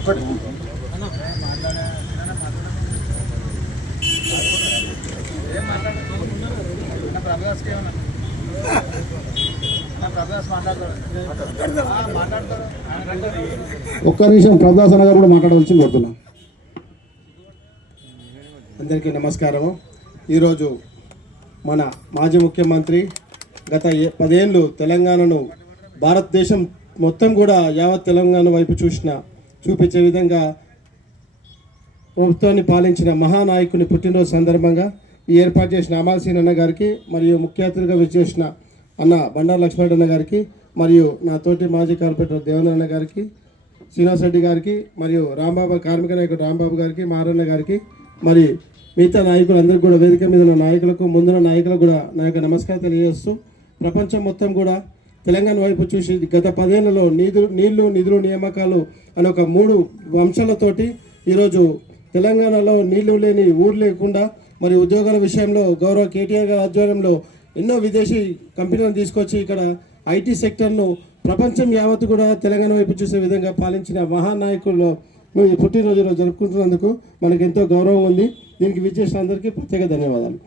ఒక్క నిమిషం ప్రభాస్ అన్న గారు కూడా మాట్లాడవలసి కోరుతున్నాం. అందరికీ నమస్కారము. ఈరోజు మన మాజీ ముఖ్యమంత్రి గత 10 ఏళ్ళు తెలంగాణను భారతదేశం మొత్తం కూడా యావత్ తెలంగాణ వైపు చూపించే విధంగా ప్రభుత్వాన్ని పాలించిన మహానాయకుని పుట్టినరోజు సందర్భంగా ఈ ఏర్పాటు చేసిన అమాల్సీన్ అన్న గారికి మరియు ముఖ్య అతిథిగా విచ్చేసిన అన్న బండారు లక్ష్మణ్ అన్న గారికి మరియు నా తోటి మాజీ కార్పొరేటర్ దేవేంద్ర అన్న గారికి, శ్రీనివాస్ రెడ్డి గారికి, మరియు రాంబాబు కార్మిక నాయకుడు రాంబాబు గారికి, మారన్న గారికి, మరి మిగతా నాయకులందరికీ కూడా, వేదిక మీద ఉన్న నాయకులకు, ముందున్న నాయకులకు కూడా నా యొక్క నమస్కారం తెలియజేస్తూ, ప్రపంచం మొత్తం కూడా తెలంగాణ వైపు చూసి గత 10 ఏళ్లలో నీళ్లు నిధులు నియామకాలు అనే ఒక 3 అంశాలతోటి ఈరోజు తెలంగాణలో నీళ్లు లేని ఊరు లేకుండా, మరి ఉద్యోగాల విషయంలో గౌరవ కేటీఆర్ గారి ఆధ్వర్యంలో ఎన్నో విదేశీ కంపెనీలను తీసుకొచ్చి ఇక్కడ ఐటీ సెక్టర్ను ప్రపంచం యావత్తు కూడా తెలంగాణ వైపు చూసే విధంగా పాలించిన మహానాయకుల్లో పుట్టినరోజు జరుపుకుంటున్నందుకు మనకు ఎంతో గౌరవం ఉంది. దీనికి విచ్చేసిన అందరికీ ప్రత్యేక ధన్యవాదాలు.